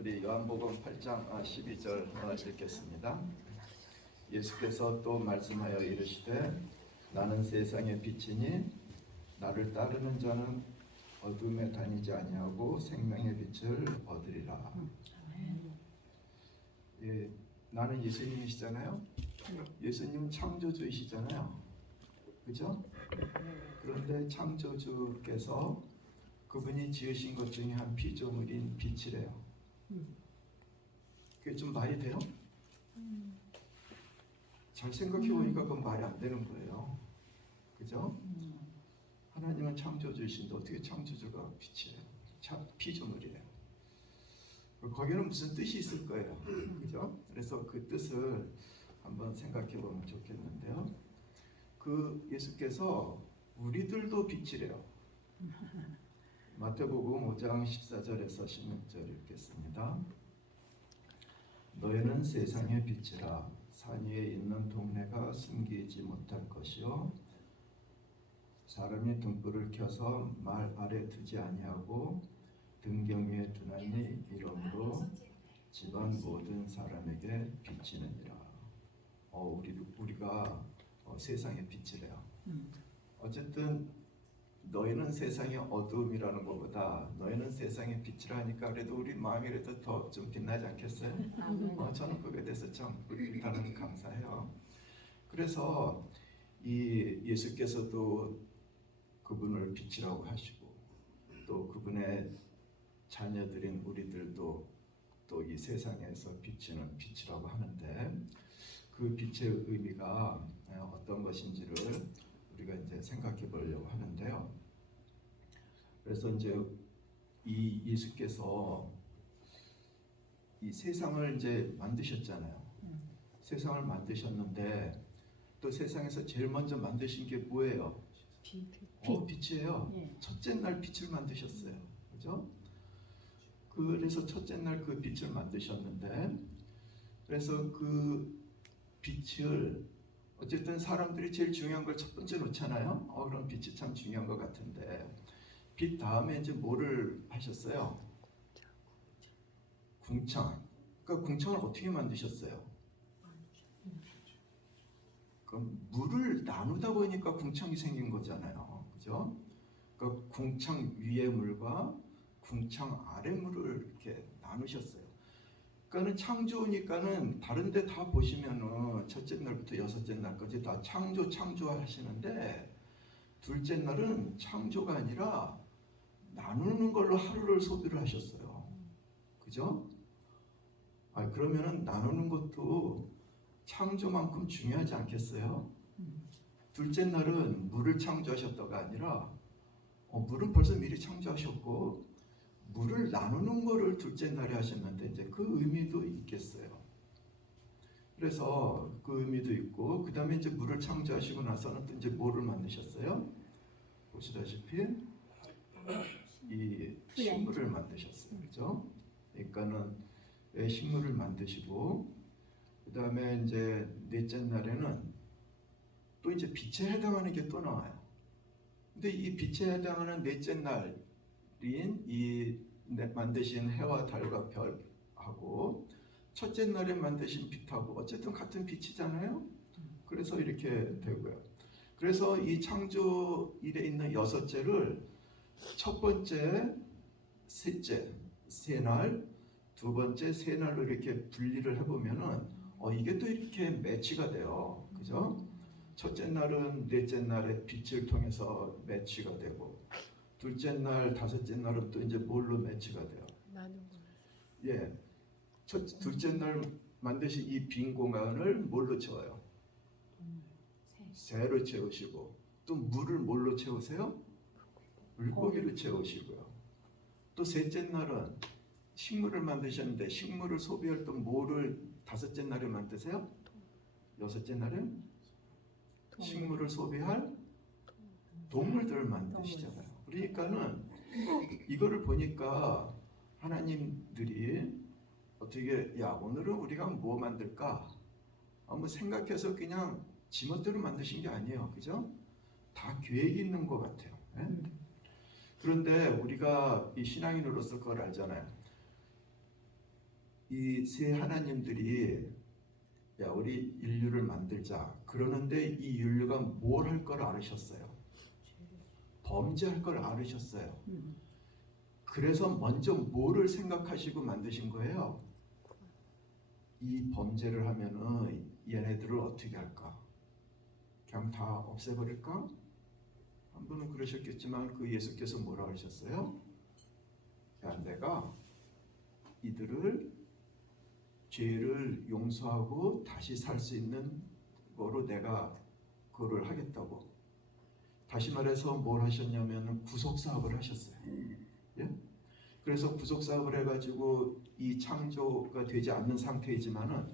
우리 요한복음 8장 12절 읽겠습니다. 예수께서 또 말씀하여 이르시되 나는 세상의 빛이니 나를 따르는 자는 어둠에 다니지 아니하고 생명의 빛을 얻으리라. 예, 나는 예수님이시잖아요. 예수님은 창조주이시잖아요. 그죠? 그런데 창조주께서 그분이 지으신 것 중에 한 피조물인 빛이래요. 그게 좀 말이 돼요? 잘 생각해 보니까 그건 말이 안 되는 거예요. 그죠? 하나님은 창조주이신데 어떻게 창조주가 빛이에요? 피조물이에요. 거기는 무슨 뜻이 있을 거예요. 그죠? 그래서 그 뜻을 한번 생각해 보면 좋겠는데요. 그 예수께서 우리들도 빛이래요. 마태복음 5장 14절에서 16절 읽겠습니다. 너희는 세상의 빛이라. 산 위에 있는 동네가 숨기지 못할 것이요 사람이 등불을 켜서 말 아래 두지 아니하고 등경 위에 두나니 이러므로 집안 모든 사람에게 비치느니라. 우리가 세상의 빛이래요. 어쨌든 너희는 세상의 어두움이라는 것보다 너희는 세상의 빛이라 하니까 그래도 우리 마음이라도 더 좀 빛나지 않겠어요? 저는 그거에 대해서 참 일단은 감사해요. 그래서 이 예수께서도 그분을 빛이라고 하시고 또 그분의 자녀들인 우리들도 또 이 세상에서 비치는 빛이라고 하는데 그 빛의 의미가 어떤 것인지를 우리가 이제 생각해 보려고 하는데요. 그래서 이제 이 예수께서 이 세상을 이제 만드셨잖아요. 세상을 만드셨는데 또 세상에서 제일 먼저 만드신 게 뭐예요? 빛이에요. 첫째 날 빛을 만드셨어요. 그죠? 그래서 첫째 날 그 빛을 만드셨는데 그래서 그 빛을 어쨌든 사람들이 제일 중요한 걸 첫 번째 놓잖아요. 그럼 빛이 참 중요한 것 같은데 빛 다음에 이제 뭐를 하셨어요? 궁창. 그러니까 궁창을 어떻게 만드셨어요? 그럼 물을 나누다 보니까 궁창이 생긴 거잖아요. 그죠? 그러니까 궁창 위의 물과 궁창 아래 물을 이렇게 나누셨어요. 그러니까는 창조니까는 다른 데 다 보시면은 첫째 날부터 여섯째 날까지 다 창조 하시는데 둘째 날은 창조가 아니라 나누는 걸로 하루를 소비를 하셨어요. 그죠? 그러면은 나누는 것도 창조만큼 중요하지 않겠어요? 둘째 날은 물을 창조하셨다가 아니라 물은 벌써 미리 창조하셨고 물을 나누는 거를 둘째 날에 하셨는데 이제 그 의미도 있겠어요. 그래서 그 의미도 있고 그 다음에 이제 물을 창조하시고 나서는 또 이제 뭐를 만드셨어요? 보시다시피 이 식물을 만드셨어요. 그죠? 그러니까는 식물을 만드시고 그 다음에 이제 넷째 날에는 또 이제 빛에 해당하는 게 또 나와요. 근데 이 빛에 해당하는 넷째 날인 이 만드신 해와 달과 별하고 첫째 날에 만드신 빛하고 어쨌든 같은 빛이잖아요. 그래서 이렇게 되고요. 그래서 이 창조일에 있는 여섯째를 첫 번째, 셋째, 세 날, 두 번째, 세 날로 이렇게 분리를 해보면은 이게 또 이렇게 매치가 돼요. 그죠? 첫째 날은 넷째 날의 빛을 통해서 매치가 되고 둘째 날, 다섯째 날은 또 이제 뭘로 매치가 돼요? 예, 둘째 날 만드신 이 빈 공간을 뭘로 채워요? 새로 채우시고 또 물을 뭘로 채우세요? 물고기로 채우시고요. 또 셋째 날은 식물을 만드셨는데 식물을 소비할 또 뭐를 다섯째 날에 만드세요? 여섯째 날은 식물을 소비할 동물들을 만드시잖아요. 그러니까는 이거를 보니까 하나님들이 어떻게 오늘은 우리가 뭐 만들까? 한번 생각해서 그냥 지멋대로 만드신 게 아니에요. 그죠? 다 계획이 있는 것 같아요. 그런데 우리가 이 신앙인으로서 그걸 알잖아요. 이 세 하나님들이 야 우리 인류를 만들자 그러는데 이 인류가 뭘 할 걸 알으셨어요. 범죄할 걸 알으셨어요. 그래서 먼저 뭐를 생각하시고 만드신 거예요? 이 범죄를 하면은 얘네들을 어떻게 할까? 그냥 다 없애버릴까? 한 분은 그러셨겠지만 그 예수께서 뭐라 하셨어요? 야 내가 이들을 죄를 용서하고 다시 살 수 있는 거로 내가 그거를 하겠다고. 다시 말해서 뭘 하셨냐면 구속 사업을 하셨어요. 예? 그래서 구속 사업을 해가지고 이 창조가 되지 않는 상태이지만은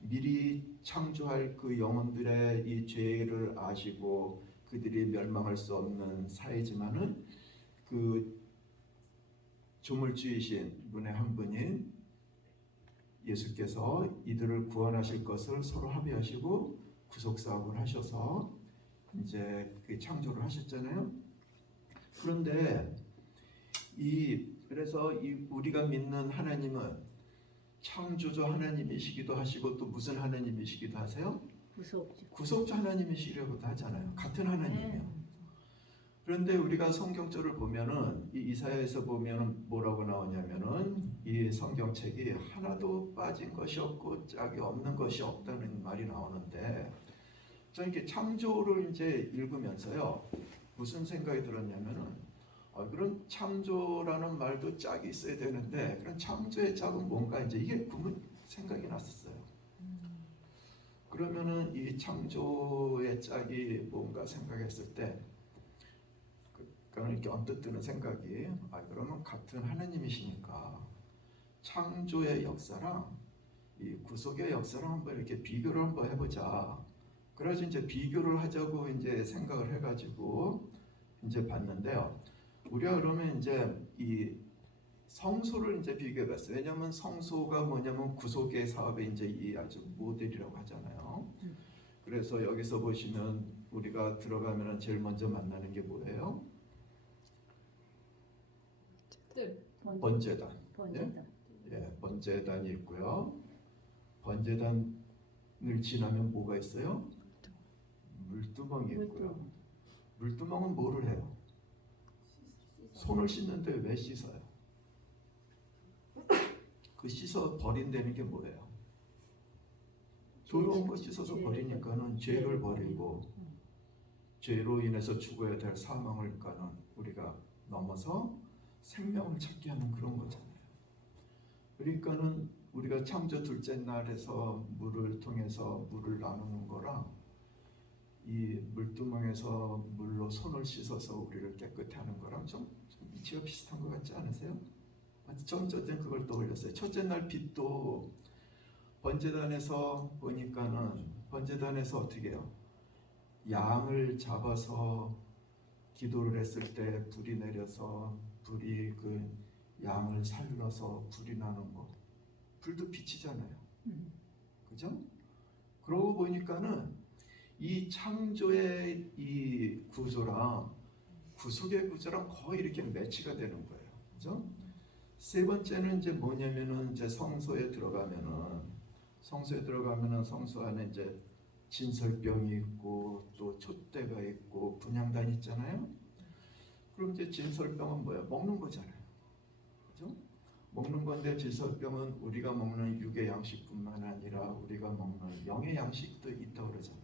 미리 창조할 그 영혼들의 이 죄를 아시고 그들이 멸망할 수 없는 사회지만은 그 조물주이신 분의 한 분인 예수께서 이들을 구원하실 것을 서로 합의하시고 구속 사업을 하셔서 이제 그 창조를 하셨잖아요. 그런데 그래서 우리가 믿는 하나님은 창조주 하나님이시기도 하시고 또 무슨 하나님이시기도 하세요? 구속주 하나님이시려고도 하잖아요. 같은 하나님이에요. 그런데 우리가 성경절을 보면은 이 이사야에서 보면은 뭐라고 나오냐면은 이 성경책이 하나도 빠진 것이 없고 짝이 없는 것이 없다는 말이 나오는데 저는 이렇게 창조를 이제 읽으면서요 무슨 생각이 들었냐면은 그런 창조라는 말도 짝이 있어야 되는데 그런 창조의 짝은 뭔가 이제 이게 생각이 났었어요. 그러면은 이 창조의 짝이 뭔가 생각했을 때 그러니까 이렇게 언뜻 드는 생각이 그러면 같은 하나님이시니까 창조의 역사랑 이 구속의 역사랑 한번 이렇게 비교를 한번 해보자. 그래서 이제 비교를 하자고 이제 생각을 해가지고 이제 봤는데요. 우리가 그러면 이제 이 성소를 이제 비교해봤어요. 왜냐하면 성소가 뭐냐면 구속의 사업의 이제 이 아주 모델이라고 하잖아요. 그래서 여기서 보시면 우리가 들어가면 제일 먼저 만나는 게 뭐예요? 번제단. 예, 번제단이 있고요. 번제단을 지나면 뭐가 있어요? 물두멍이 있고요. 물두멍은 뭐를 해요? 손을 씻는데 왜 씻어요? 그 씻어 버린다는 게 뭐예요? 더러운 거 씻어서 버리니까는 죄를 버리고 죄로 인해서 죽어야 될 사망을 가는 우리가 넘어서 생명을 찾게 하는 그런 거잖아요. 그러니까는 우리가 창조 둘째 날에서 물을 통해서 물을 나누는 거랑 이 물두멍에서 물로 손을 씻어서 우리를 깨끗게 하는 거랑 좀 이치가 비슷한 것 같지 않으세요? 저는 그걸 떠올렸어요. 첫째 날 빛도 번제단에서 보니까는 번제단에서 어떻게 해요? 양을 잡아서 기도를 했을 때 불이 내려서 불이 그 양을 살려서 불이 나는 거. 불도 빛이잖아요. 그죠? 그러고 보니까는 이 창조의 이 구조랑 구속의 구조랑 거의 이렇게 매치가 되는 거예요. 그죠? 세 번째는 이제 뭐냐면은 이제 성소에 들어가면은 성소 안에 이제 진설병이 있고 또 촛대가 있고 분향단이 있잖아요. 그럼 이제 진설병은 뭐야? 먹는 거잖아요. 그죠? 먹는 건데 진설병은 우리가 먹는 육의 양식뿐만 아니라 우리가 먹는 영의 양식도 있다고 그러잖아요.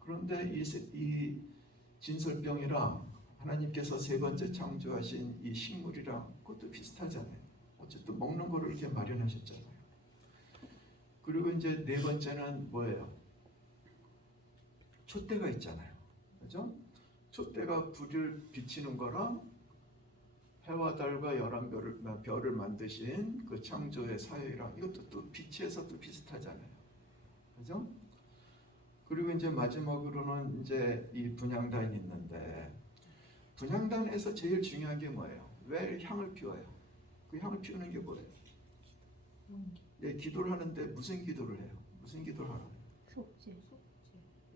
그런데 이 진설병이랑 하나님께서 세 번째 창조하신 이 식물이랑 그것도 비슷하잖아요. 어쨌든 먹는 거를 이렇게 마련하셨잖아요. 그리고 이제 네 번째는 뭐예요? 촛대가 있잖아요. 그죠? 촛대가 불을 비치는 거랑 해와 달과 11별을 만드신 그 창조의 사역이랑 이것도 또 빛에서 또 비슷하잖아요. 그죠? 그리고 이제 마지막으로는 이제 이 분향단이 있는데 분향단에서 제일 중요한 게 뭐예요? 왜 향을 피워요? 그 향을 피우는 게 뭐예요? 예, 기도를 하는데 무슨 기도를 해요? 무슨 기도를 하라고 해요? 속죄.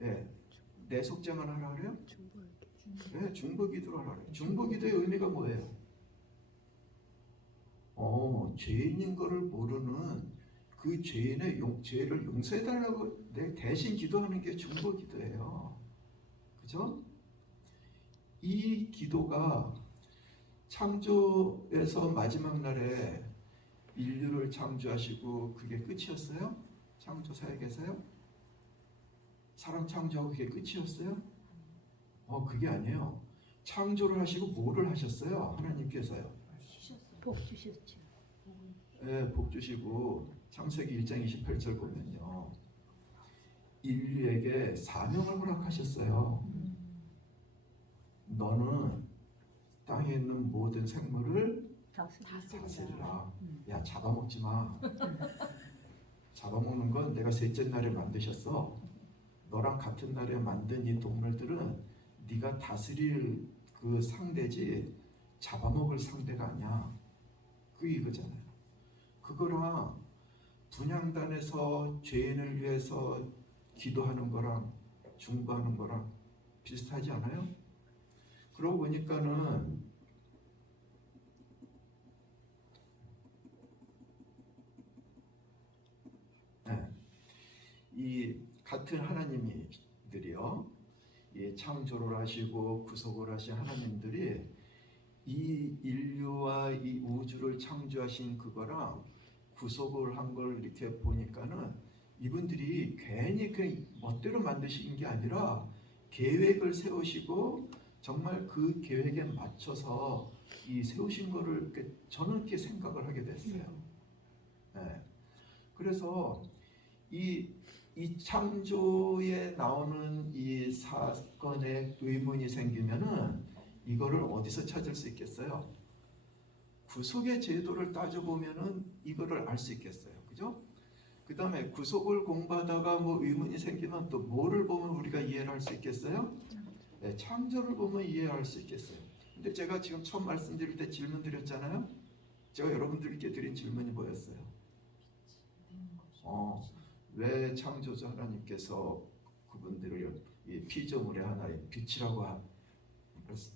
예, 내 속죄만 하라 그래요? 네, 중보 기도를 하라 그래요. 중보 기도의 의미가 뭐예요? 죄인인 거를 모르는 그 죄인의 죄를 용서해달라고 내 대신 기도하는 게 중보 기도예요. 그죠? 이 기도가 창조에서 마지막 날에 인류를 창조하시고 그게 끝이었어요? 창조 사역에서요? 사람 창조하고 그게 끝이었어요? 그게 아니에요. 창조를 하시고 뭐를 하셨어요? 하나님께서요. 복 주셨죠. 네, 복 주시고 창세기 1장 28절 보면요. 인류에게 사명을 허락하셨어요. 너는 땅에 있는 모든 생물을 다스리라. 야, 잡아먹지 마. 잡아먹는 건 내가 셋째 날에 만드셨어. 너랑 같은 날에 만든 이 동물들은 네가 다스릴 그 상대지 잡아먹을 상대가 아니야. 그게 이거잖아요. 그거랑 분향단에서 죄인을 위해서 기도하는 거랑 중보하는 거랑 비슷하지 않아요? 그러고 보니까는 이 같은 하나님들이요, 이 창조를 하시고 구속을 하신 하나님들이 이 인류와 이 우주를 창조하신 그거랑 구속을 한 걸 이렇게 보니까는 이분들이 괜히 그 멋대로 만드신 게 아니라 계획을 세우시고 정말 그 계획에 맞춰서 이 세우신 거를 이렇게 저는 이렇게 생각을 하게 됐어요. 네. 그래서 이 창조에 나오는 이 사건에 의문이 생기면은 이거를 어디서 찾을 수 있겠어요? 구속의 제도를 따져보면은 이거를 알 수 있겠어요. 그죠? 그 다음에 구속을 공부하다가 뭐 의문이 생기면 또 뭐를 보면 우리가 이해를 할 수 있겠어요? 네, 창조를 보면 이해할 수 있겠어요. 근데 제가 지금 처음 말씀드릴 때 질문 드렸잖아요. 제가 여러분들께 드린 질문이 뭐였어요? 왜 창조주 하나님께서 그분들을 이 피조물의 하나의 빛이라고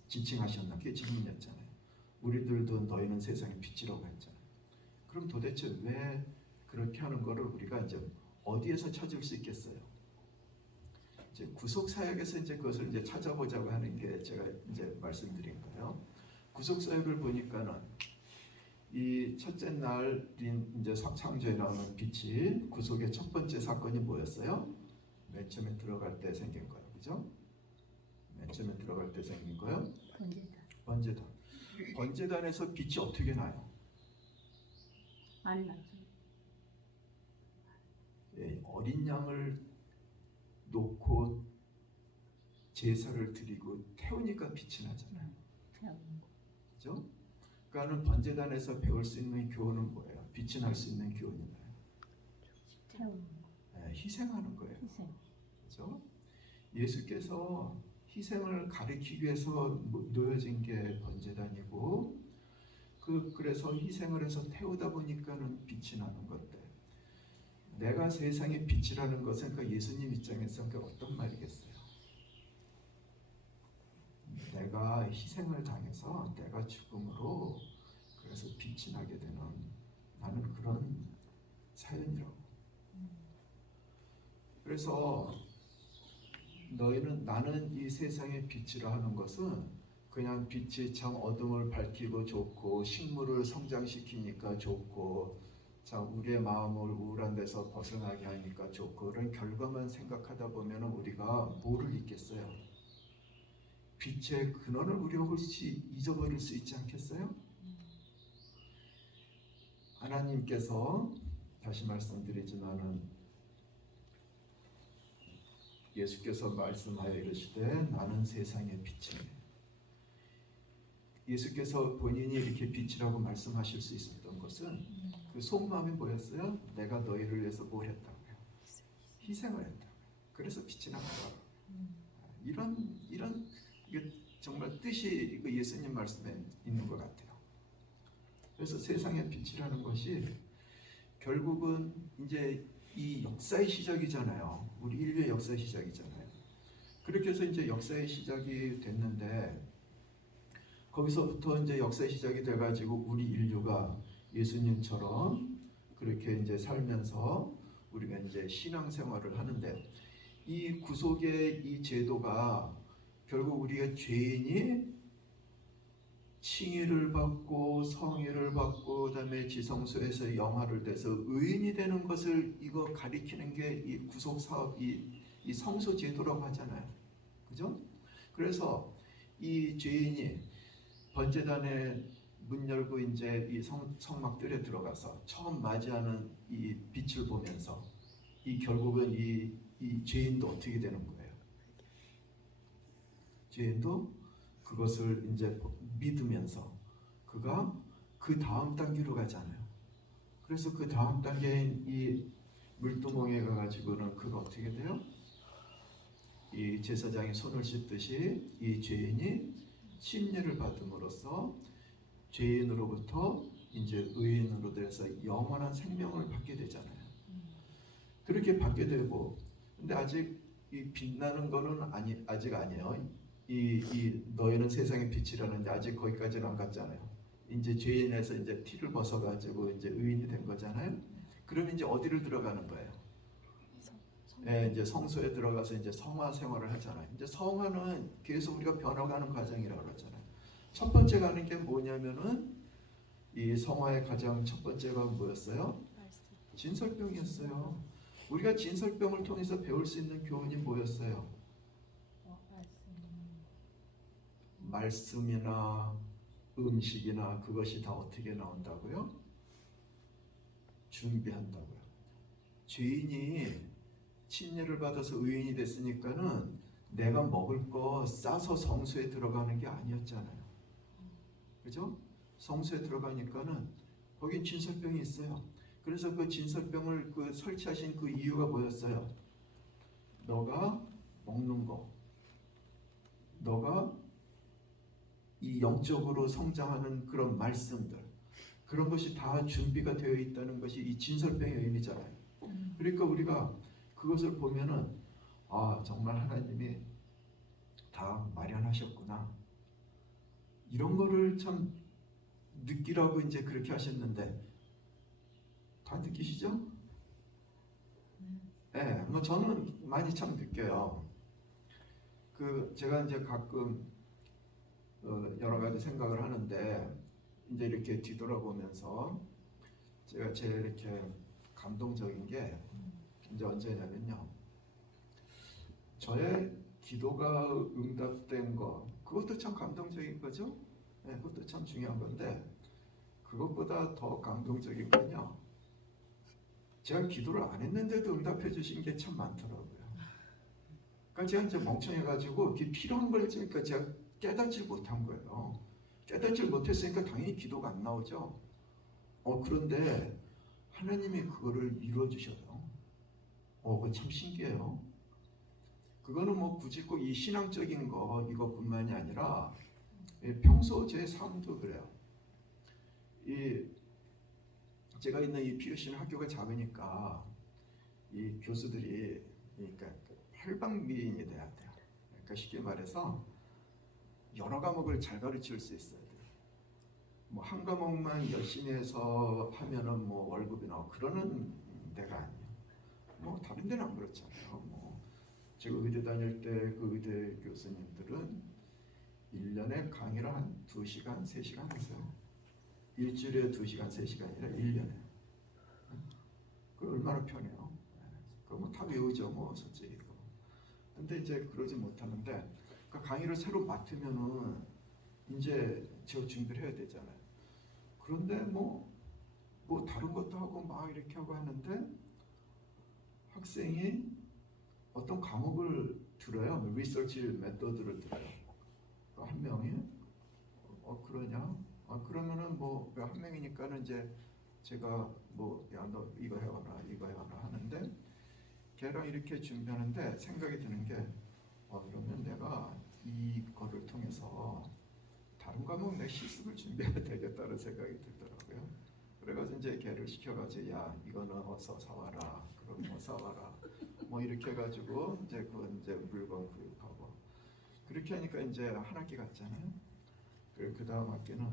지칭하셨나? 그게 질문이었잖아요. 우리들도 너희는 세상의 빛이라고 했잖아요. 그럼 도대체 왜 그렇게 하는 거를 우리가 이제 어디에서 찾을 수 있겠어요? 이제 구속 사역에서 이제 그것을 이제 찾아보자고 하는 게 제가 이제 말씀드린 거예요. 구속 사역을 보니까는 이 첫째 날인 이제 창조에 나오는 빛이 구속의 첫 번째 사건이 뭐였어요? 맨 처음에 들어갈 때 생긴 거예요, 그죠? 맨 처음에 들어갈 때 생긴 거예요? 번제단. 번제단에서 빛이 어떻게 나요? 안 나죠. 예, 어린 양을 놓고 제사를 드리고 태우니까 빛이 나잖아요. 그죠? 그러니까는 번제단에서 배울 수 있는 교훈은 뭐예요? 빛이 날 수 있는 교훈이 뭐예요? 희생하는 거예요. 그죠? 예수께서 희생을 가리키기 위해서 놓여진 게 번제단이고, 그래서 희생을 해서 태우다 보니까는 빛이 나는 건데, 내가 세상의 빛이라는 것은 그 예수님 입장에서 그 어떤 말이겠어요? 내가 희생을 당해서 내가 죽음으로 그래서 빛이 나게 되는 나는 그런 사연이라고. 그래서 나는 이 세상의 빛이라 하는 것은 그냥 빛이 참 어둠을 밝히고 좋고 식물을 성장시키니까 좋고 참 우리의 마음을 우울한 데서 벗어나게 하니까 좋고 그런 결과만 생각하다 보면 우리가 뭐를 잊겠어요? 빛의 근원을 우리가 혹시 잊어버릴 수 있지 않겠어요? 하나님께서 다시 말씀드리지만은 예수께서 말씀하여 이르시되 나는 세상의 빛이네. 예수께서 본인이 이렇게 빛이라고 말씀하실 수 있었던 것은 그 속마음이 뭐였어요? 내가 너희를 위해서 뭘 했다고요? 희생을 했다고요. 그래서 빛이 난 거예요. 이런 이게 정말 뜻이 그 예수님 말씀에 있는 것 같아요. 그래서 세상의 빛이라는 것이 결국은 이제 이 역사의 시작이잖아요. 우리 인류의 역사의 시작이잖아요. 그렇게 해서 이제 역사의 시작이 됐는데 거기서부터 이제 역사의 시작이 돼가지고 우리 인류가 예수님처럼 그렇게 이제 살면서 우리가 이제 신앙생활을 하는데 이 구속의 이 제도가 결국 우리가 죄인이 칭의를 받고 성의를 받고 그다음에 지성소에서 영화를 돼서 의인이 되는 것을 이거 가리키는 게 이 구속 사업 이 성소 제도라고 하잖아요. 그죠? 그래서 이 죄인이 번제단에 문 열고 이제 이 성막들에 들어가서 처음 맞이하는 이 빛을 보면서 이 결국은 이 죄인도 어떻게 되는 거예요? 죄인도 그것을 이제 믿으면서 그가 그 다음 단계로 가잖아요. 그래서 그 다음 단계인 이 물두멍에 가가지고는 그가 어떻게 돼요? 이 제사장이 손을 씻듯이 이 죄인이 침례를 받음으로써 죄인으로부터 이제 의인으로 돼서 영원한 생명을 받게 되잖아요. 그렇게 받게 되고, 근데 아직 이 빛나는 거는 아직 아니에요. 이 너희는 세상의 빛이라는데 아직 거기까지는 안 갔잖아요. 이제 죄인에서 이제 티를 벗어가지고 이제 의인이 된 거잖아요. 그럼 이제 어디를 들어가는 거예요? 예, 이제 성소에 들어가서 이제 성화 생활을 하잖아요. 이제 성화는 계속 우리가 변화가는 과정이라고 그러잖아요. 첫 번째 가는 게 뭐냐면은 이 성화의 가장 첫 번째가 뭐였어요? 진설병이었어요. 우리가 진설병을 통해서 배울 수 있는 교훈이 뭐였어요? 말씀이나 음식이나 그것이 다 어떻게 나온다고요? 준비한다고요. 죄인이 침례를 받아서 의인이 됐으니까는 내가 먹을 거 싸서 성소에 들어가는 게 아니었잖아요. 그죠? 성소에 들어가니까는 거긴 진설병이 있어요. 그래서 그 진설병을 그 설치하신 그 이유가 뭐였어요? 너가 먹는 거, 너가 이 영적으로 성장하는 그런 말씀들, 그런 것이 다 준비가 되어 있다는 것이 이 진설병의 의미잖아요. 그러니까 우리가 그것을 보면은 아, 정말 하나님이 다 마련하셨구나. 이런 거를 참 느끼라고 이제 그렇게 하셨는데 다 느끼시죠? 네, 뭐 저는 많이 참 느껴요. 그 제가 이제 가끔 여러 가지 생각을 하는데 이제 이렇게 뒤돌아보면서 제가 제일 이렇게 감동적인 게 이제 언제냐면요. 저의 기도가 응답된 거 그것도 참 감동적인 거죠. 네, 그것도 참 중요한 건데 그것보다 더 감동적인 건요. 제가 기도를 안 했는데도 응답해 주신 게 참 많더라고요. 그러니까 제가 이제 멍청해가지고 이게 필요한 걸 그러니까 제가 깨닫지 못한 거예요. 깨닫지 못했으니까 당연히 기도가 안 나오죠. 그런데 하나님이 그거를 이루어 주셔요. 그거 참 신기해요. 그거는 뭐 굳이 꼭 이 신앙적인 거 이것뿐만이 아니라 평소 제 삶도 그래요. 이 제가 있는 이 PUC는 학교가 작으니까 이 교수들이 그러니까 활방미인이 돼야 돼요. 그러니까 쉽게 말해서 여러 과목을 잘 가르칠 수 있어야 돼요. 뭐 한 과목만 열심히 해서 하면은 뭐 월급이 나오고 그러는 데가 아니에요. 뭐 다른 데는 안 그렇잖아요. 뭐 제가 의대 다닐 때 그 의대 교수님들은 1년에 강의를 한 2시간, 3시간 했어요. 일주일에 2시간, 3시간이라 1년에. 그 얼마나 편해요. 그거 다 외우죠, 뭐 솔직히. 근데 이제 그러지 못하는데 그 강의를 새로 맡으면은 이제 제가 준비를 해야 되잖아요. 그런데 뭐 다른 것도 하고 막 이렇게 하고 하는데 학생이 어떤 과목을 들어요. 리서치 메소드를 들어요. 한 명이 그러냐? 그러면은 뭐 한 명이니까는 이제 제가 뭐 야 너 이거 해와라 이거 해와라 하는데 걔랑 이렇게 준비하는데 생각이 드는 게 그러면 내가 이거를 통해서 다른 과목 내 실습을 준비해야 되겠다는 생각이 들더라고요. 그래가지고 이제 걔를 시켜가지고 야 이거는 어서 사와라 그럼 뭐 사와라 뭐 이렇게 해가지고 이제 그 이제 물건 구입하고 그렇게 하니까 이제 한 학기 갔잖아요. 그 다음 학기는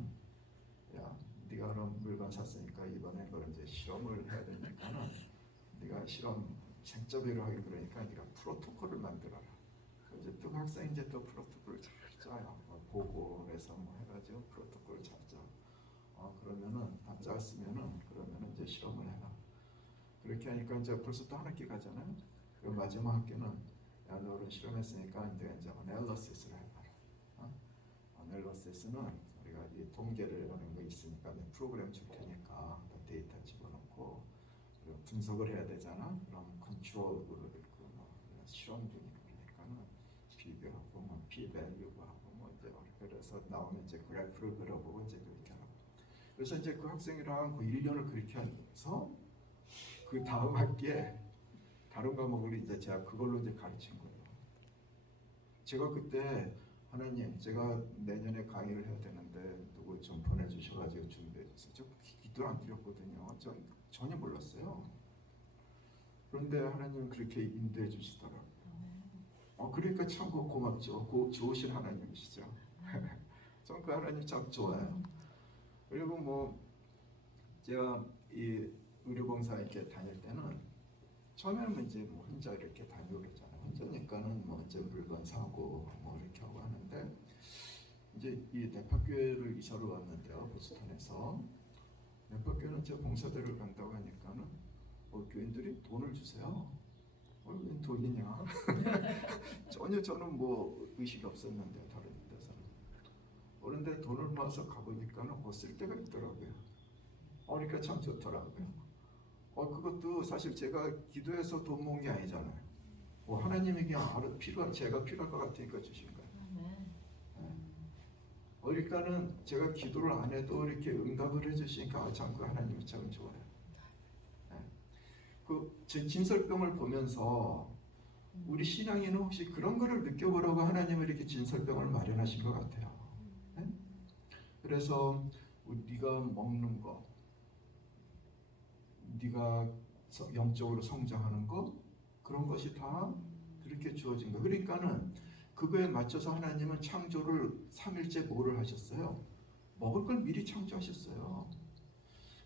야 네가 그럼 물건 샀으니까 이번에 그걸 이제 실험을 해야 되니까는 네가 실험 생점으로 하기 그러니까 네가 프로토콜을 만들어라. 이제 또 학생 이제 또 프로토콜을 잘 짜요. 뭐 보고해서 뭐 해가지고 프로토콜을 잘 짜. 그러면은 다 짰으면은 그러면은 이제 실험을 해라. 그렇게 하니까 이제 벌써 또 한 학기 가잖아요. 그 마지막 학기는 야 너는 실험했으니까 이제 어널리시스를 해봐라. 어널리시스는 우리가 이 통계를 하는 거 있으니까 프로그램 줄 테니까 데이터 집어넣고 분석을 해야 되잖아. 그럼 컨트롤 그룹 실험 중이니까는 비교하고 뭐 p-value하고 뭐 이제 그래서 나오면 이제 그래프를 그려보고 이제 그렇게 하고. 그래서 이제 그 학생이랑 그 1년을 그렇게 해서 그 다음 학기에 다른 과목을 이제 제가 그걸로 이제 가르친 거예요. 제가 그때 하나님, 제가 내년에 강의를 해야 되는데 누구 좀 보내주셔가지고 준비해주세요. 저 기도 안 드렸거든요. 전 전혀 몰랐어요. 그런데 하나님은 그렇게 인도해 주시더라고요. 그러니까 참 고맙죠. 좋으신 하나님이시죠. 전 그 하나님 참 좋아요. 그리고 뭐 제가 이 의료봉사 이렇게 다닐 때는 처음에는 이제 뭐 혼자 이렇게 다니고 그랬잖아요. 혼자니까는 뭐 이제 물건 사고 뭐 이렇게 하고 하는데 이제 이 네파교회를 이사를 왔는데요, 보스턴에서. 네파교회는 제 봉사대를 간다고 하니까는 교인들이 돈을 주세요. 웬 돈이냐? 전혀 저는 뭐 의식이 없었는데 다른 데서는. 그런데 돈을 모아서 가보니까는 쓸 데가 있더라고요. 그러니까 참 좋더라고요. 그것도 사실 제가 기도해서 돈 모은 게 아니잖아요. 하나님이 그냥 제가 필요할 것 같으니까 주신 거예요. 그러니까는 제가 기도를 안 해도 이렇게 응답을 해주시니까 참 그 하나님이 참 좋아요. 제 진설병을 보면서 우리 신앙인은 혹시 그런 거를 느껴보라고 하나님은 이렇게 진설병을 마련하신 것 같아요. 그래서 네가 먹는 거, 네가 영적으로 성장하는 거, 그런 것이 다 그렇게 주어진 거. 그러니까는 그거에 맞춰서 하나님은 창조를 3일째 뭐를 하셨어요? 먹을 걸 미리 창조하셨어요.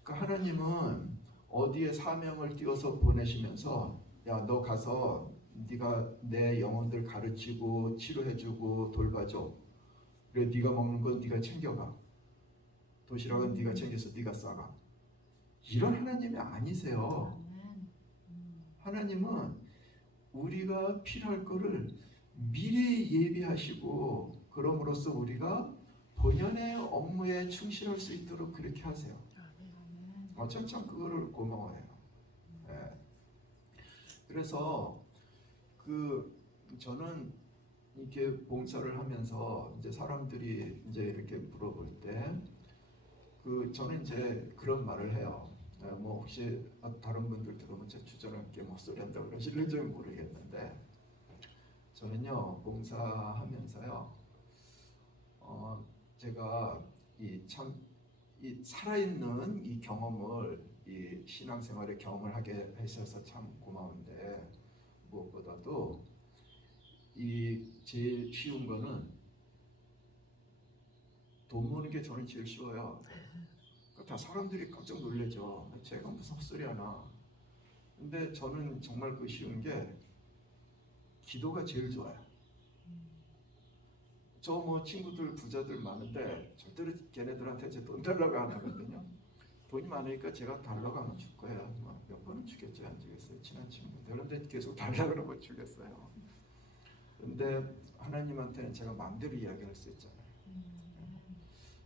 그러니까 하나님은 어디에 사명을 띄워서 보내시면서 야 너 가서 네가 내 영혼들 가르치고 치료해주고 돌봐줘. 그래 네가 먹는 건 네가 챙겨가. 도시락은 네가 챙겨서 네가 싸가. 이런 하나님이 아니세요. 하나님은 우리가 필요할 거를 미리 예비하시고 그럼으로써 우리가 본연의 업무에 충실할 수 있도록 그렇게 하세요. 참 그거를 고마워해요. 그래서 저는 이렇게 봉사를 하면서 이제 사람들이 이제 이렇게 물어볼 때 저는 이제 그런 말을 해요. 뭐 혹시 다른 분들 들으면 제 주저넘게 목소리 한다고 그러실지 모르겠는데 저는요 봉사하면서요 제가 이 살아있는 이 경험을 이 신앙생활의 경험을 하게 하셔서 참 고마운데 무엇보다도 이 제일 쉬운 거는 돈 모으는 게 저는 제일 쉬워요. 다 사람들이 깜짝 놀라죠. 제가 무슨 헛소리 하나. 근데 저는 정말 그 쉬운 게 기도가 제일 좋아요. 저 뭐 친구들 부자들 많은데 절대로 걔네들한테 제 돈 달라고 안 하거든요. 돈이 많으니까 제가 달라고 하면 줄 거예요. 몇 번은 주겠죠, 안 주겠어요. 친한 친구들. 그런데 계속 달라고 그러면 주겠어요. 근데 하나님한테는 제가 마음대로 이야기할 수 있잖아요.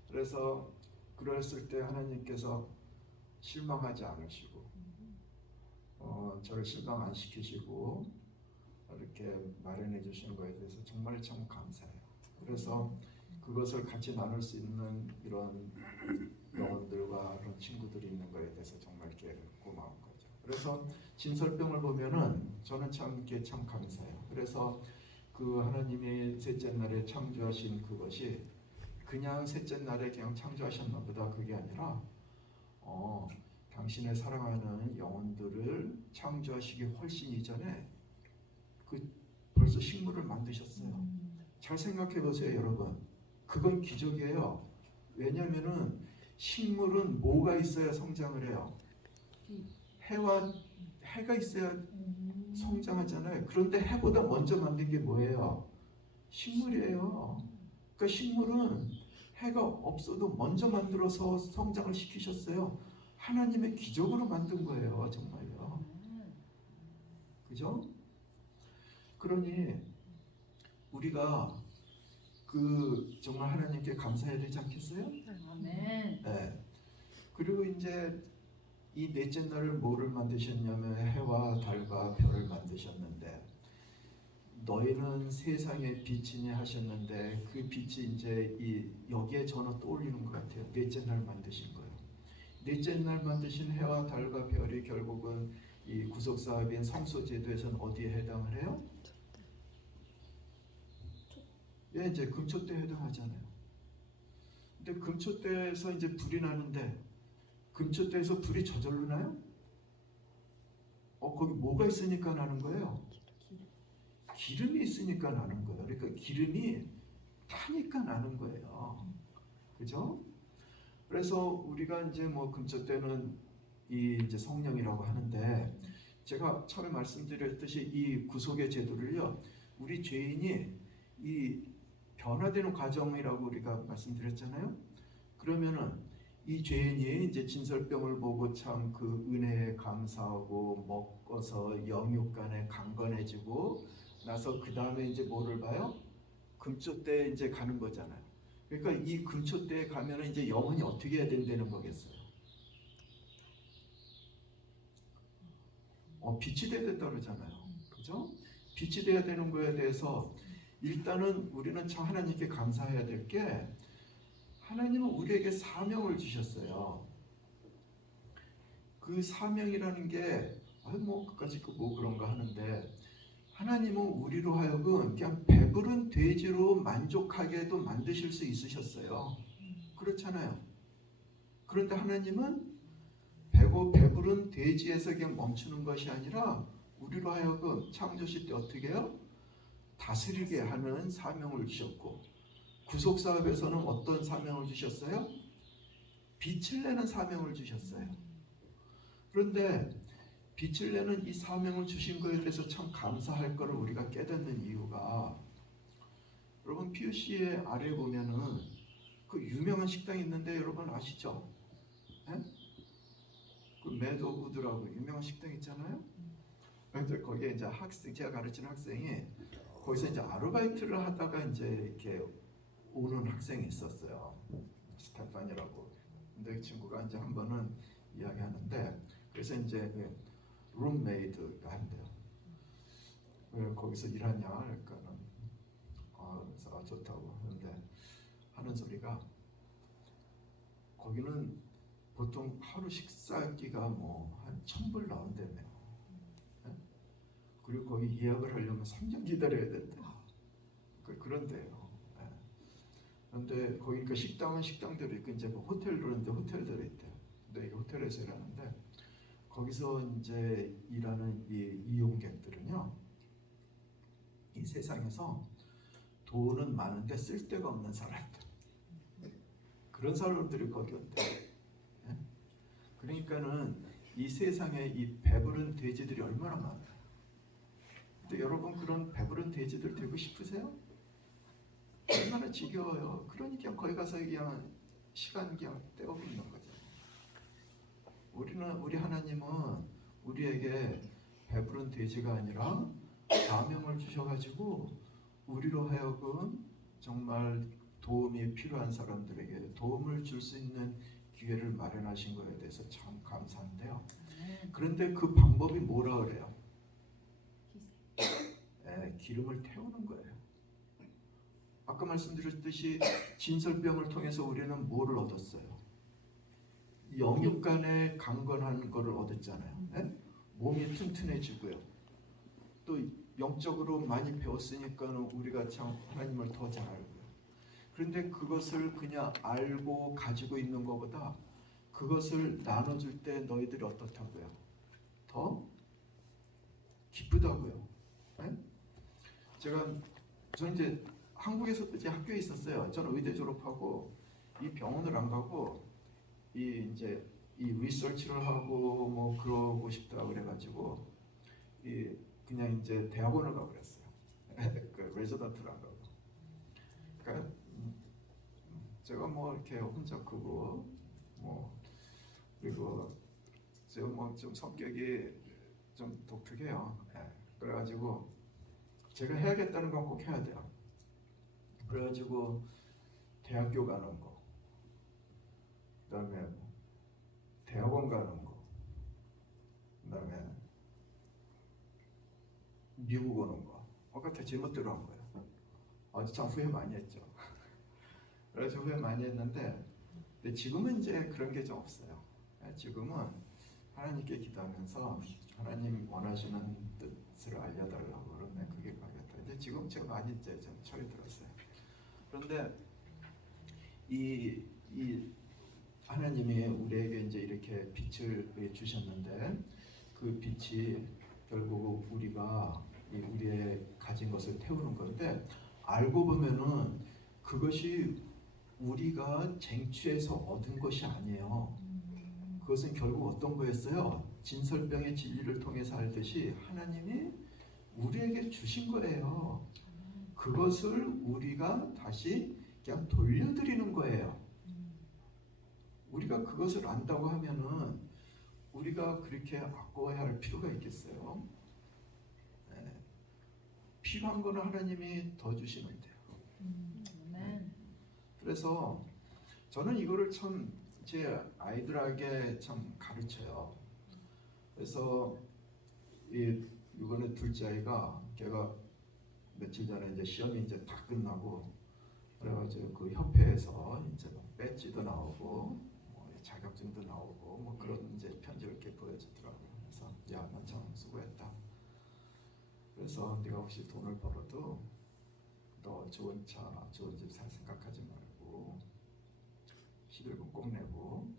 그래서 그랬을 때 하나님께서 실망하지 않으시고 저를 실망 안 시키시고 이렇게 마련해 주시는 거에 대해서 정말 참 감사해요. 그래서 그것을 같이 나눌 수 있는 이런 영혼들과 그런 친구들이 있는 거에 대해서 정말 이렇게 고마운 거죠. 그래서 진설병을 보면은 저는 참 감사해요. 그래서 그 하나님이 셋째 날에 창조하신 그것이 그냥 셋째 날에 그냥 창조하셨나 보다 그게 아니라 당신의 사랑하는 영혼들을 창조하시기 훨씬 이전에 벌써 식물을 만드셨어요. 잘 생각해 보세요, 여러분. 그건 기적이에요. 왜냐하면은 식물은 뭐가 있어야 성장을 해요? 해가 있어야 성장하잖아요. 그런데 해보다 먼저 만든 게 뭐예요? 식물이에요. 그러니까 식물은 해가 없어도 먼저 만들어서 성장을 시키셨어요. 하나님의 기적으로 만든 거예요, 정말요. 그죠? 그러니 우리가 정말 하나님께 감사해야 되지 않겠어요? 아멘. 네. 그리고 이제 이 넷째 날을 뭐를 만드셨냐면 해와 달과 별을 만드셨는데 너희는 세상의 빛이니 하셨는데 그 빛이 이제 여기에 저는 떠올리는 것 같아요. 넷째 날 만드신 거예요. 넷째 날 만드신 해와 달과 별이 결국은 이 구속 사업인 성소 제도에서는 어디에 해당을 해요? 예, 이제 금초 때 해당하잖아요. 근데 금초 때에서 이제 불이 나는데 금초 때에서 불이 저절로 나요? 거기 뭐가 있으니까 나는 거예요? 기름이 있으니까 나는 거예요. 그러니까 기름이 타니까 나는 거예요. 그죠? 그래서 우리가 이제 뭐 금초 때는 이제 성령이라고 하는데 제가 처음에 말씀드렸듯이 이 구속의 제도를요, 우리 죄인이 이 변화되는 과정이라고 우리가 말씀드렸잖아요. 그러면은 이 죄인이 이제 진설병을 보고 참 그 은혜에 감사하고 먹어서 영육간에 강건해지고 나서 그 다음에 이제 뭐를 봐요? 금초 때 이제 가는 거잖아요. 그러니까 이 금초 때에 가면은 이제 영혼이 어떻게 해야 된다는 거겠어요? 빛이 돼야 된다 그러잖아요. 그죠? 빛이 돼야 되는 거에 대해서 일단은 우리는 참 하나님께 감사해야 될 게 하나님은 우리에게 사명을 주셨어요. 그 사명이라는 게 뭐 그까짓 뭐 그런가 하는데 하나님은 우리로 하여금 그냥 배부른 돼지로 만족하게도 만드실 수 있으셨어요. 그렇잖아요. 그런데 하나님은 배부른 돼지에서 그냥 멈추는 것이 아니라 우리로 하여금 창조시 때 어떻게 해요? 다스리게 하는 사명을 주셨고 구속 사업에서는 어떤 사명을 주셨어요? 빛을 내는 사명을 주셨어요. 그런데 빛을 내는 이 사명을 주신 것에 대해서 참 감사할 것을 우리가 깨닫는 이유가 여러분 PUC의 아래 보면은 그 유명한 식당이 있는데 여러분 아시죠? 네? 그 매도우드라고 유명한 식당 있잖아요. 근데 거기에 이제 제가 가르치는 학생이 거기서 이제 아르바이트를 하다가 이제 이렇게 오는 학생이 있었어요. 스테판이라고. 근데 그 친구가 이제 한 번은 이야기하는데 그래서 이제 룸메이드가 한대요. 왜 거기서 일하냐? 그러니까는 그래서 좋다고 하는데 하는 소리가 거기는 보통 하루 식사기가 뭐 한 1,000불 나온다며. 네? 그리고 거기 예약을 하려면 3년 기다려야 된다. 그런데요. 네. 그런데 거기 그 식당은 식당대로 있고 이제 뭐 호텔들인데 호텔대로 있대요. 근데 이 호텔에서 일하는데 거기서 이제 일하는 이 이용객들은요, 이 세상에서 돈은 많은데 쓸 데가 없는 사람들, 그런 사람들이 거기 온대. 네? 그러니까는 이 세상에 이 배부른 돼지들이 얼마나 많아요. 근데 여러분 그런 배부른 돼지들 되고 싶으세요? 얼마나 지겨워요. 그러니까 거기 가서 그냥 시간 그냥 때워붓는 거죠. 우리 하나님은 우리에게 배부른 돼지가 아니라 사명을 주셔가지고 우리로 하여금 정말 도움이 필요한 사람들에게 도움을 줄 수 있는 기회를 마련하신 것에 대해서 참 감사한데요. 그런데 그 방법이 뭐라 그래요? 기름을 태우는 거예요. 아까 말씀드렸듯이 진설병을 통해서 우리는 뭐를 얻었어요? 영육간에 강건한 것을 얻었잖아요. 네? 몸이 튼튼해지고요. 또 영적으로 많이 배웠으니까 우리가 참 하나님을 더 잘 알고요. 그런데 그것을 그냥 알고 가지고 있는 것보다 그것을 나눠줄 때 너희들이 어떻다고요? 더 기쁘다고요. 네? 저는 이제 한국에서도 이제 학교에 있었어요. 저는 의대 졸업하고 이 병원을 안 가고 이제 이 리서치를 하고 뭐 그러고 싶다 그래가지고 그냥 이제 대학원을 가버렸어요. 그 레지던트를 안 가고. 그러니까 제가 뭐 이렇게 혼자 크고 뭐 그리고 제가 뭐 좀 성격이 좀 독특해요. 그래가지고 제가 해야겠다는 건 꼭 해야 돼요. 그래가지고 대학교 가는 거, 그다음에 대학원 가는 거, 그다음에 미국 오는 거, 그거 다 제멋대로 한 거예요. 아주 참 후회 많이 했죠. 그래서 후회 많이 했는데, 근데 지금은 이제 그런 게 좀 없어요. 지금은 하나님께 기도하면서 하나님 원하시는 뜻을 알려달라고 그러면 그게 가겠다. 근데 지금 제가 많이 이제 좀 철이 들었어요. 그런데 이 하나님이 우리에게 이제 이렇게 빛을 주셨는데 그 빛이 결국 우리가 우리의 가진 것을 태우는 건데 알고 보면은 그것이 우리가 쟁취해서 얻은 것이 아니에요. 그것은 결국 어떤 거였어요? 진설병의 진리를 통해서 알듯이 하나님이 우리에게 주신 거예요. 그것을 우리가 다시 그냥 돌려드리는 거예요. 우리가 그것을 안다고 하면은 우리가 그렇게 아까워야 할 필요가 있겠어요? 필요한 거는 하나님이 더 주시는데요. 그래서 저는 이거를 참 제 아이들에게 참 가르쳐요. 그래서 이번에 둘째 아이가 걔가 며칠 전에 이제 시험이 이제 다 끝나고 그래가지고 그 협회에서 이제 뭐 배지도 나오고 뭐 자격증도 나오고 뭐 그런 이제 편지를 이렇게 보여주더라고요. 그래서 야, 넌 참 수고했다. 그래서 네가 혹시 돈을 벌어도 너 좋은 차, 좋은 집 살 생각하지 말고 11금 꼭 내고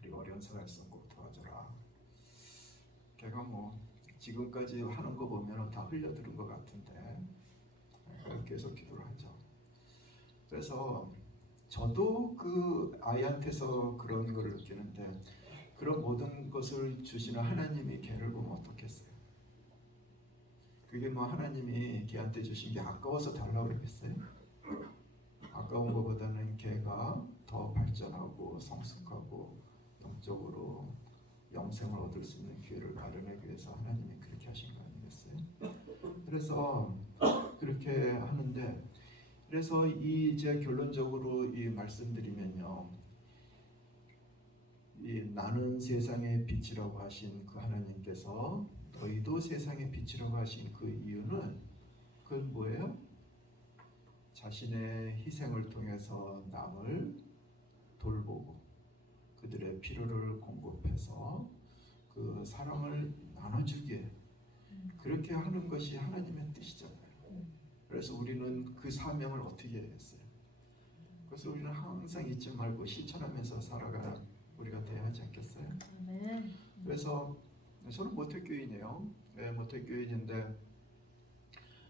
그리고 어려운 사람 있으면 꼭 도와줘라. 걔가 뭐 지금까지 하는 거 보면 다 흘려들은 것 같은데 계속 기도를 하죠. 그래서 저도 그 아이한테서 그런 걸 느끼는데 그런 모든 것을 주시는 하나님이 걔를 보면 어떻겠어요? 그게 뭐 하나님이 걔한테 주신 게 아까워서 달라고 그러겠어요? 아까운 것보다는 걔가 더 발전하고 성숙하고 영적으로 영생을 얻을 수 있는 기회를 마련하기 위해서 하나님이 그렇게 하신 거 아니겠어요? 그래서 그렇게 하는데 그래서 이제 결론적으로 이 말씀드리면요, 이 나는 세상의 빛이라고 하신 그 하나님께서 너희도 세상의 빛이라고 하신 그 이유는 그건 뭐예요? 자신의 희생을 통해서 남을 돌보고 그들의 필요를 공급해서 그 사랑을 나눠주기에 그렇게 하는 것이 하나님의 뜻이잖아요. 그래서 우리는 그 사명을 어떻게 했어요? 그래서 우리는 항상 잊지 말고 실천하면서 살아가는 우리가 돼야 하지 않겠어요? 그래서 저는 모태교인이에요. 모태교인인데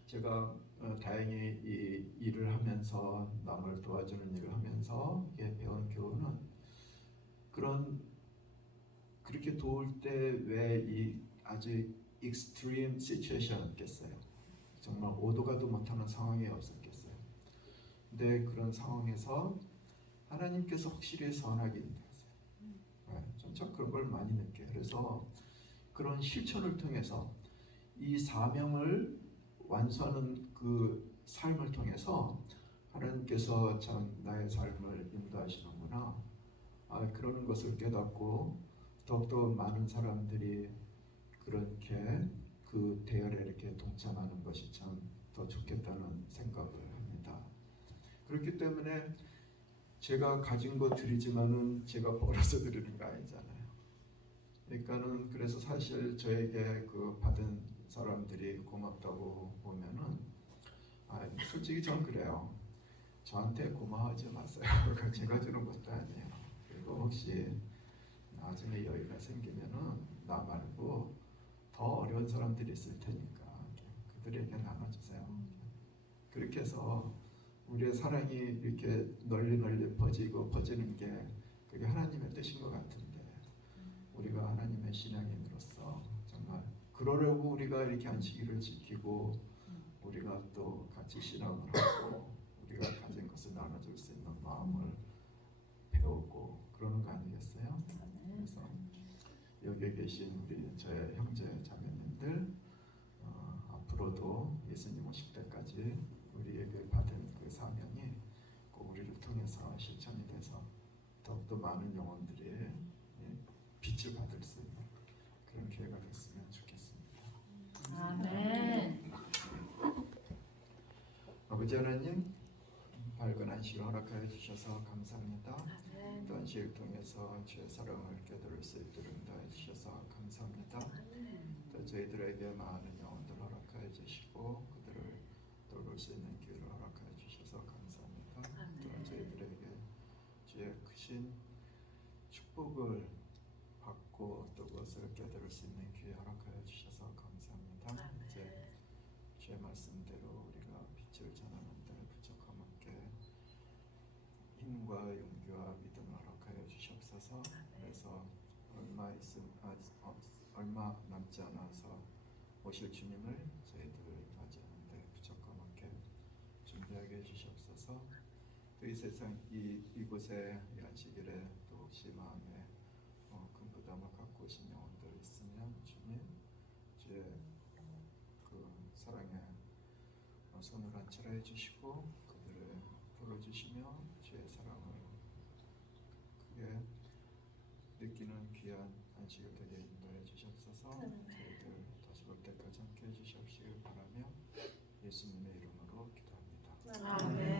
제가 다행히 이 일을 하면서 남을 도와주는 일을 하면서 배운 교훈은 그렇게 도울 때 왜 이 아주 extreme situation이었겠어요. 정말 오도 가도 못하는 상황이 없었겠어요. 근데 그런 상황에서 하나님께서 확실히 선하게 인도하세요. 좀 그런 걸 많이 느껴요. 그래서 그런 실천을 통해서 이 사명을 완수하는 그 삶을 통해서 하나님께서 참 나의 삶을 인도하시는구나. 그러는 것을 깨닫고 더욱더 많은 사람들이 그렇게 그 대열에 이렇게 동참하는 것이 참 더 좋겠다는 생각을 합니다. 그렇기 때문에 제가 가진 거 드리지만은 제가 벌어서 드리는 거 아니잖아요. 그러니까는 그래서 사실 저에게 그 받은 사람들이 고맙다고 보면은 솔직히 전 그래요. 저한테 고마워하지 마세요. 제가 주는 것도 아니에요. 그리고 혹시 나중에 여유가 생기면은 나 말고 더 어려운 사람들이 있을 테니까 그들에게 나눠주세요. 그렇게 해서 우리의 사랑이 이렇게 널리 퍼지고 퍼지는 게 그게 하나님의 뜻인 것 같은데 우리가 하나님의 신앙인으로서 정말 그러려고 우리가 이렇게 안식일을 지키고 우리가 또 같이 신앙을 하고 우리가 가진 것을 나눠줄 수 있는 마음을 배우고 그러는 거 아니겠어요? 그래서 여기에 계신 우리 저의 형제 자매님들 앞으로도 예수님 오실 때까지 우리에게 받은 그 사명이 꼭 우리를 통해서 실천이 돼서 더욱더 많은 영혼들이 빛을 받을 수 있는 그런 기회가 됐으면 좋겠습니다. 아멘. 아버지 하나님 밝은 안식을 허락하여 주셔서 감사합니다. 또 안식을 통해서 주의 사랑을 깨달을 수 있도록 인도해 주셔서 감사합니다. 또 저희들에게 많은 영혼들 허락하여 주시고 그들을 돌볼 수 있는 기회를 허락하여 주셔서 감사합니다. 또 저희들에게 주의 크신 축복을 받고 또 그것을 깨달을 수 있는 기회 허락하여 주셔서 감사합니다. 이제 주의 말씀대로 우리가 빛을 전하는 데 부족함 없게 힘과 용기와 믿음을 허락하여 주시옵소서. 그래서 얼마 남지 않아서 오실 주님을 저희들 맞이하는데 부족함 없게 준비하게 해주시옵소서. 또 이 세상 이곳에 이 안식일에 또 혹시 마음에 큰 부담을 갖고 오신 영혼들 있으면 주님 주의 그 사랑의 손을 안치라 해주시고 그들을 풀어주시며 주의 사랑을 크게 느끼는 귀한 안식일 되게 인도해 주시옵소서. 저희들 다시 볼 때까지 함께 해주시옵시길 바라며 예수님의 이름으로 기도합니다. 아멘.